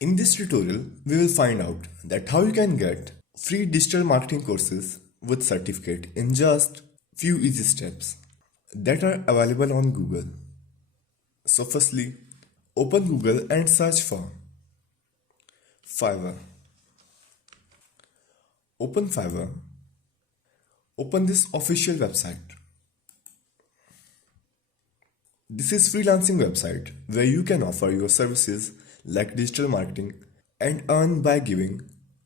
In this tutorial, we will find out that how you can get free digital marketing courses with certificate in just few easy steps that are available on Google. So firstly, open Google and search for Fiverr. Open Fiverr. Open this official website. This is freelancing website where you can offer your services like digital marketing and earn by giving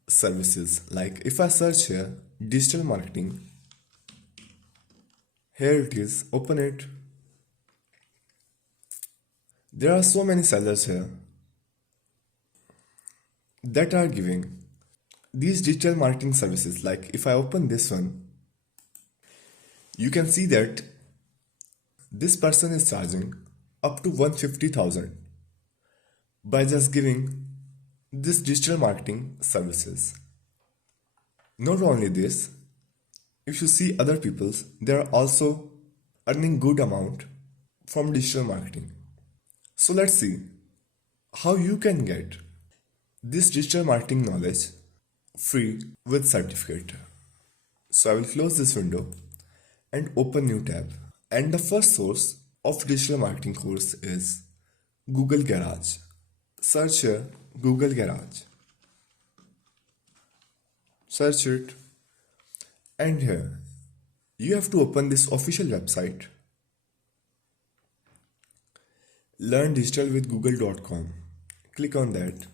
services. Like if I search here digital marketing, here it is, open it. There are so many sellers here that are giving these digital marketing services. Like if I open this one, you can see that this person is charging up to 150,000 by just giving this digital marketing services. Not only this, if you see other people's, they are also earning good amount from digital marketing. So let's see how you can get this digital marketing knowledge free with certificate. So I will close this window and open new tab. And the first source of digital marketing course is Google Garage. Search here Google Garage. Search it. And here you have to open this official website, learndigitalwithgoogle.com. Click on that.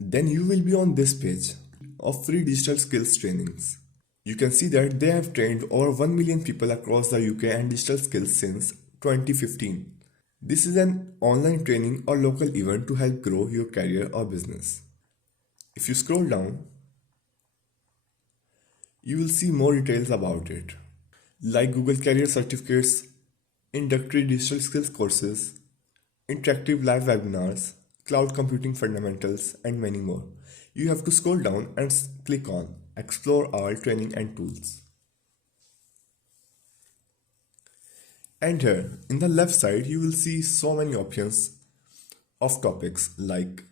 Then you will be on this page of free digital skills trainings. You can see that they have trained over 1 million people across the UK and digital skills since 2015. This is an online training or local event to help grow your career or business. If you scroll down, you will see more details about it, like Google Career Certificates, introductory digital skills courses, interactive live webinars, cloud computing fundamentals, and many more. You have to scroll down and click on Explore All Training and Tools. And here, in the left side, you will see so many options of topics like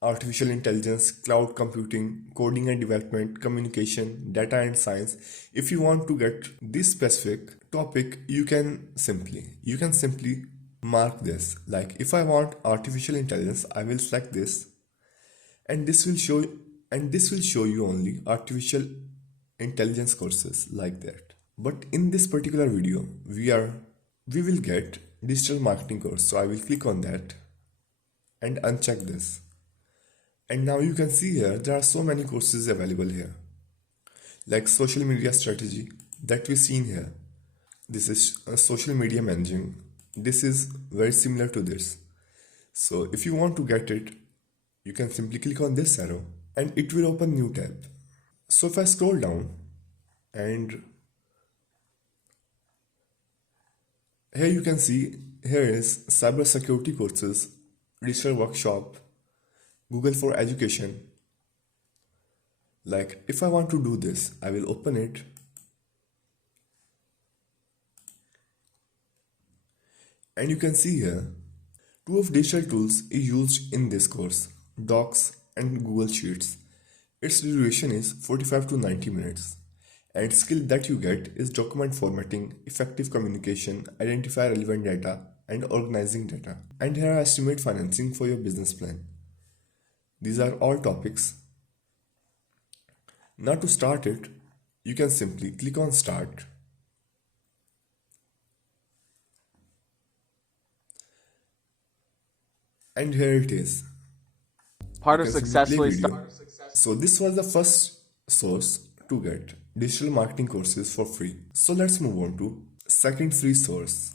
artificial intelligence, cloud computing, coding and development, communication, data and science. If you want to get this specific topic, you can simply mark this. Like if I want artificial intelligence, I will select this, and this will show you only artificial intelligence courses like that. But in this particular video, we will get digital marketing course. So I will click on that and uncheck this. And now you can see here there are so many courses available here, like social media strategy that we seen here. This is social media managing. This is very similar to this. So if you want to get it, you can simply click on this arrow and it will open new tab. So if I scroll down, and here you can see here is cybersecurity courses, digital workshop, Google for education. Like if I want to do this, I will open it. And you can see here, two of digital tools is used in this course, Docs and Google Sheets. Its duration is 45 to 90 minutes. And skill that you get is document formatting, effective communication, identify relevant data, and organizing data. And here are estimate financing for your business plan. These are all topics. Now to start it, you can simply click on Start. And here it is. Part of successfully start. So this was the first source to get digital marketing courses for free. So let's move on to second free source.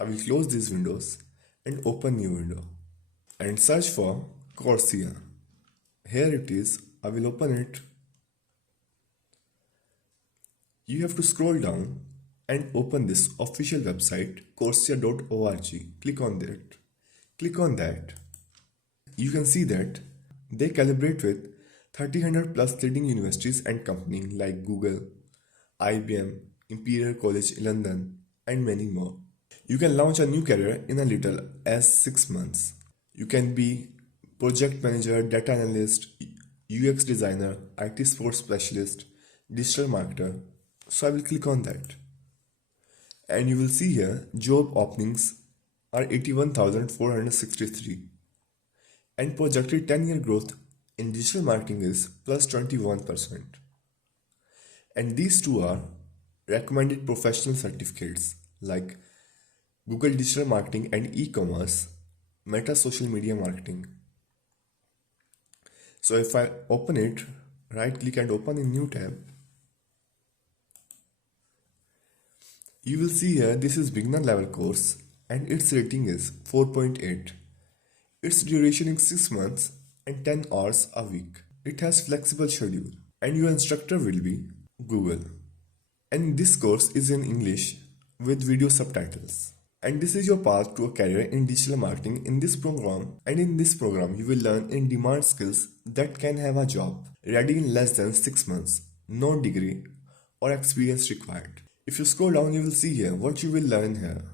I will close these windows and open new window and search for Coria. Here it is. I will open it. You have to scroll down and open this official website, coria.org. Click on that. Click on that. You can see that they collaborate with 300 plus leading universities and companies like Google, IBM, Imperial College London, and many more. You can launch a new career in as little as 6 months. You can be project manager, data analyst, UX designer, IT sports specialist, digital marketer. So I will click on that. And you will see here job openings are 81,463 and projected 10-year growth in digital marketing is plus 21%. And these two are recommended professional certificates like Google Digital Marketing and E-commerce, Meta Social Media Marketing. So if I open it, right click and open a new tab, you will see here this is beginner level course and its rating is 4.8. Its duration is 6 months and 10 hours a week. It has flexible schedule and your instructor will be Google. And this course is in English with video subtitles. And this is your path to a career in digital marketing in this program. And in this program, you will learn in demand skills that can have a job ready in less than 6 months, no degree or experience required. If you scroll down, you will see here what you will learn here.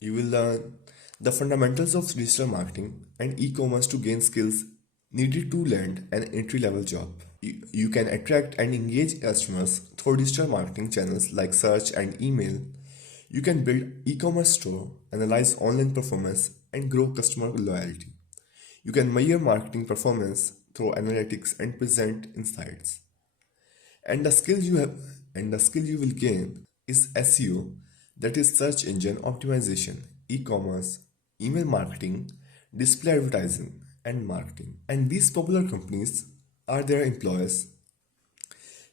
You will learn the fundamentals of digital marketing and e-commerce to gain skills needed to land an entry-level job. You can attract and engage customers through digital marketing channels like search and email. You can build e-commerce store, analyze online performance, and grow customer loyalty. You can measure marketing performance through analytics and present insights. And the skill you will gain is SEO, that is search engine optimization, e-commerce, email marketing, display advertising, and marketing. And these popular companies are their employers.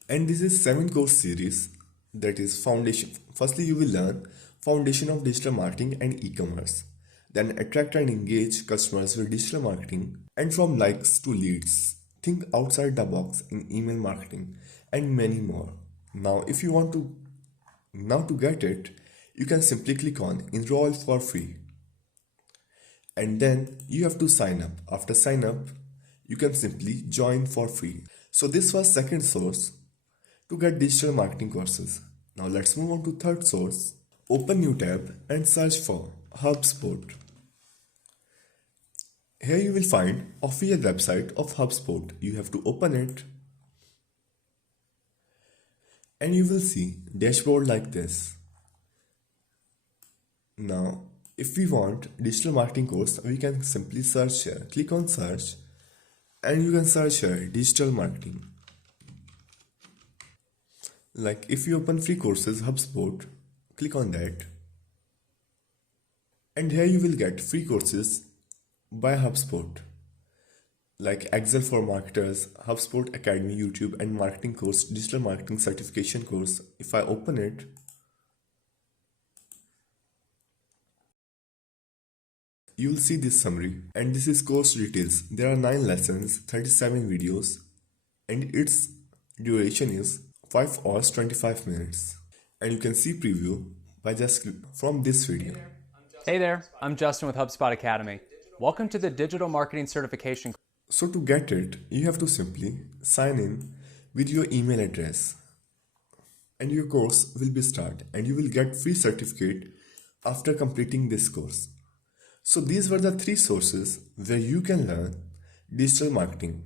And this is 7 course series, that is foundation. Firstly, you will learn foundation of digital marketing and e-commerce. Then attract and engage customers with digital marketing, and from likes to leads. Think outside the box in email marketing, and many more. Now, if you want to get it, you can simply click on enroll for free. And then you have to sign up. After sign up, you can simply join for free. So this was second source to get digital marketing courses. Now let's move on to third source. Open new tab and search for HubSpot. Here you will find official website of HubSpot. You have to open it and you will see dashboard like this. Now if we want digital marketing course, we can simply search here. Click on search and you can search here digital marketing. Like if you open free courses HubSpot, click on that. And here you will get free courses by HubSpot. Like Excel for Marketers, HubSpot Academy, YouTube and marketing course, digital marketing certification course. If I open it, you will see this summary, and this is course details. There are 9 lessons, 37 videos, and its duration is 5 hours 25 minutes. And you can see preview by just click from this video. Hey there, I'm Justin with HubSpot Academy. Welcome to the Digital Marketing Certification. So to get it, you have to simply sign in with your email address. And your course will be started, and you will get free certificate after completing this course. So these were the 3 sources where you can learn digital marketing.